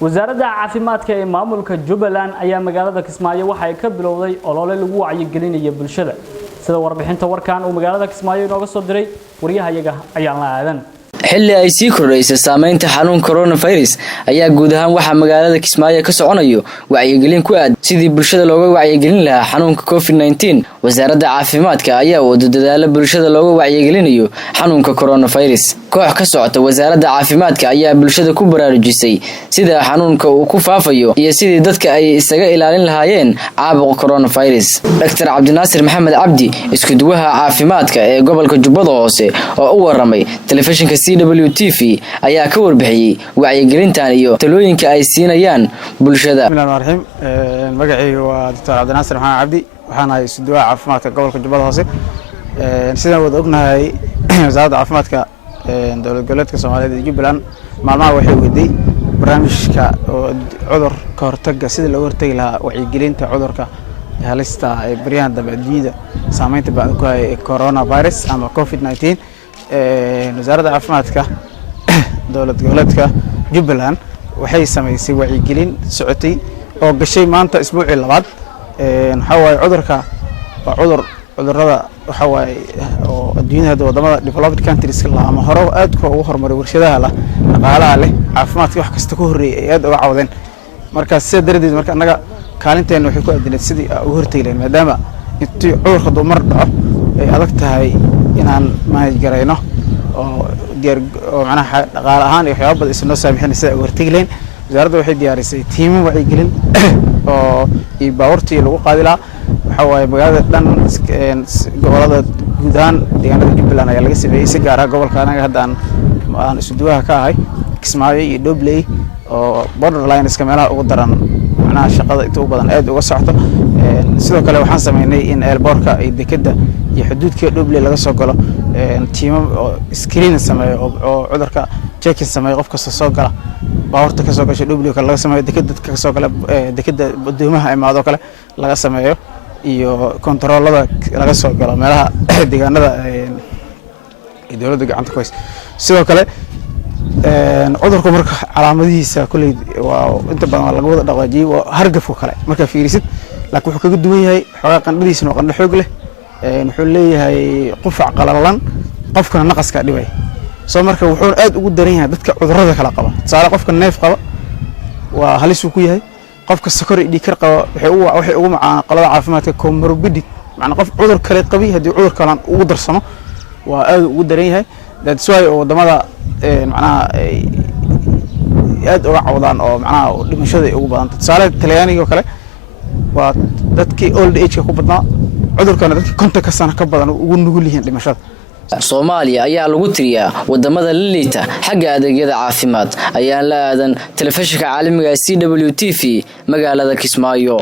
wasaaradda caafimaadka ee maamulka Jubbaland ayaa magaalada Kismaayo waxa ay ka bilowday olole lagu wacyigelinayo bulshada sida warbixinta warkaan uu magaalada Kismaayo inooga soo diray wariyahayaga ayaan la aadan xilli ay sii kordhaysay saameynta xanuunka coronavirus ayaa guud ahaan waxa magaalada Kismaayo ka soconayo wacyigelin ku aad sidii bulshada looga wacyigelin lahaa xanuunka COVID-19 wasaaradda caafimaadka ayaa wada dadaalo bulshada looga wacyigelinayo xanuunka coronavirus koox ka socota wasaaradda caafimaadka ayaa bulshada ku baraarujisay sida xanuunka uu ku faafayo iyo sidii dadka ay isaga ilaalin lahaayeen caabuqa coronavirus Dr. Cabdinaasir Maxamed Cabdi isku duwaha caafimaadka ee gobolka Jubbada Hoose oo u waramay telefishinka CWTV ayaa ka warbixiyay wacyigelintan iyo talooyinka ay siinayaan bulshada. magacaygu waa Dr. Cabdinaasir Maxamed Cabdi waxaan ahay isku duwaha caafimaadka gobolka Jubbada Hoose sidaan wada ognahay wasaaradda caafimaadka dowlad goboleedka Soomaaliyeed ee Jubbaland maalmaha waxay waday barnaamijka cudur ka hortagga sida loo hortagi lahaa wacyigelinta cudurka halista ee baryahan dambe adduunyada saameynta ba'an ku hay coronavirus ama COVID-19 wasaaradda caafimaadka dowlad goboleedka Jubbaland waxay sameysay wacyigelin socotay oo gashay maanta isbuucii labaad waxa way cudurka waa cudurrada waxa way oo adduunyada wadamada developed countries ama hore aad ku ugu horumaray warshadaha la dhaqaalaha leh caafimaadka wax kasta ku horeeyay aad uga cawdeen marka sida darteed marka anaga kaalinteena waxay ku aadinay sidii ugu hortagleen maadaama intii cudurka dumar dhaco ay adag tahay inaan manage gareyno oo diyaar oo macnaha dhaqaale ahaan iyo waxyaabo badan isnoo saamixinay sida ugu hortagleen wasaaradda waxay diyaarisay tiimo wacyigelin oo iyo baawartii lagu qaadi lahaa waxa way magaalada dhan gobolada guud ahaan deegaanada Jubbaland ayaa laga sameeyay si gaar ah gobolka anaga hadda aan isu duwaha ka ahay Kismaayo iyo Dobley oo borderline iska meelaha ugu daran macnaha shaqada inta ugu badan aad uga socdo sidoo kale waxaan sameynay in airportka ay dekada iyo xuduudka Dobley laga soo galo tiimo screen sameeyo oo cudurka checking sameeyo qof kasta soo gala baawarta ka soo gashay Dobley kale laga sameeyo dekada ka soo gala dekada wadoomaha imaado kale laga sameeyo iyo kontaroolada laga soo galo meelaha deegaanada dowladda gacanta ku hayso sidoo kale cudurka marka calaamadihiisa kulay waa inta badan laga wada dhaqaajiyay waa hargabka kale marka fiirisid laakiin wuxuu kaga duwan yahay xogaa qandhadiisna waa qandho xoog leh wuxuu leeyahay qufac qalalan qofkana naqaska dhibay soo marka wuxuu aad ugu daran yahay dadka cudurrada kala qaba tusaale qofka neef qaba waa halis uu ku yahay qofka sokor iyo dhiig qaba waxay ugu macaan qolada caafimaadka comorbidity macna qof cudur kale qabi hadii cudur kale ugu darsamo waa aad ugu daran yahay that's why wadamada macnaha aad uga cawdaan oo macnaha dhimashada ay ugu badan tusaale Talyaaniga kale waa dadkii old age ku badnaa cudurkana dadkii 50 sano ka badan ugu nugul yihiin dhimashada Soomaaliya ayaa lagu tiriyaa wadamada la liita xagga adeegyada caafimaad ayaa la aadan telefishinka caalamiga CWTV magaalada Kismaayo.